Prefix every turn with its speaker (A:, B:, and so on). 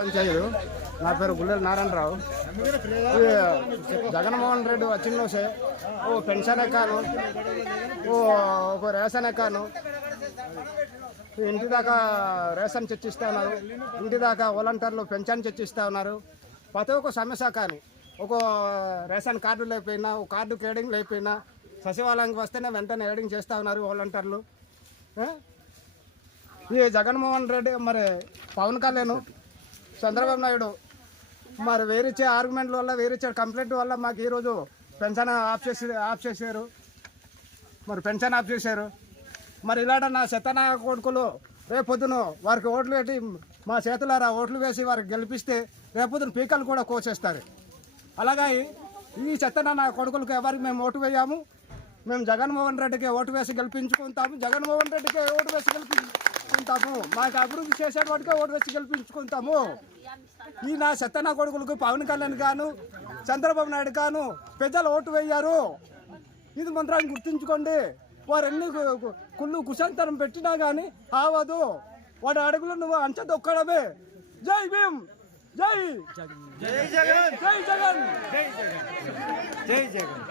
A: పంచాయతీ నా పేరు గుల్లెల నారాయణరావు. జగన్మోహన్ రెడ్డి వచ్చినసే ఓ పెన్షన్ ఎక్కాను. ఓ ఒక రేషన్ ఎక్కాను. ఇంటి దాకా రేషన్ చర్చిస్తూ ఉన్నారు. ఇంటి దాకా వాలంటీర్లు పెన్షన్ చర్చిస్తూ ఉన్నారు. ప్రతి ఒక్క సమస్య కానీ ఒక రేషన్ కార్డు లేకపోయినా ఒక కార్డు కేడింగ్ లేకపోయినా సచివాలయానికి వస్తేనే వెంటనే ఏడింగ్ చేస్తూ ఉన్నారు వాలంటీర్లు. ఈ జగన్మోహన్ రెడ్డి మరి పవన్ కళ్యాణ్ చంద్రబాబు నాయుడు. మరి వేరిచ్చే ఆర్గ్యుమెంట్ల వల్ల వేరిచ్చే కంప్లైంట్ వల్ల మాకు ఈరోజు పెన్షన్ ఆఫ్ చేసి ఆఫ్ చేశారు. మరి పెన్షన్ ఆఫ్ చేశారు. మరి ఇలాంటి నా శతనా కొడుకులు రేపొద్దున వారికి ఓట్లు పెట్టి మా చేతులారా ఓట్లు వేసి వారికి గెలిపిస్తే రేపొద్దున పీకలు కూడా కోసేస్తారు. అలాగా ఈ- చెత్తన నా కొడుకులకు ఎవరికి మేము ఓటు వేయాము? మేము జగన్మోహన్ రెడ్డికి ఓటు వేసి గెలిపించుకుంటాము. జగన్మోహన్ రెడ్డికి ఓటు వేసి గెలిపించుకుంటాము మాకు అభివృద్ధి చేసేవాడికే ఓటు వేసి గెలిపించుకుంటాము. ఈ నా చెత్తన కొడుకులకు పవన్ కళ్యాణ్ గాను చంద్రబాబు నాయుడు గాను ప్రజలు ఓటు వేయారు. ఇది మంత్రాన్ని గుర్తుంచుకోండి. వారు ఎన్ని కు- కు- కుళ్ళు కుశాంతరం పెట్టినా కానీ ఆవదు. వాడి అడుగులు నువ్వు అంచె దొక్కడమే జై భీమ్! జై! జై జగన్! జై జగన్!
B: జై జగన్!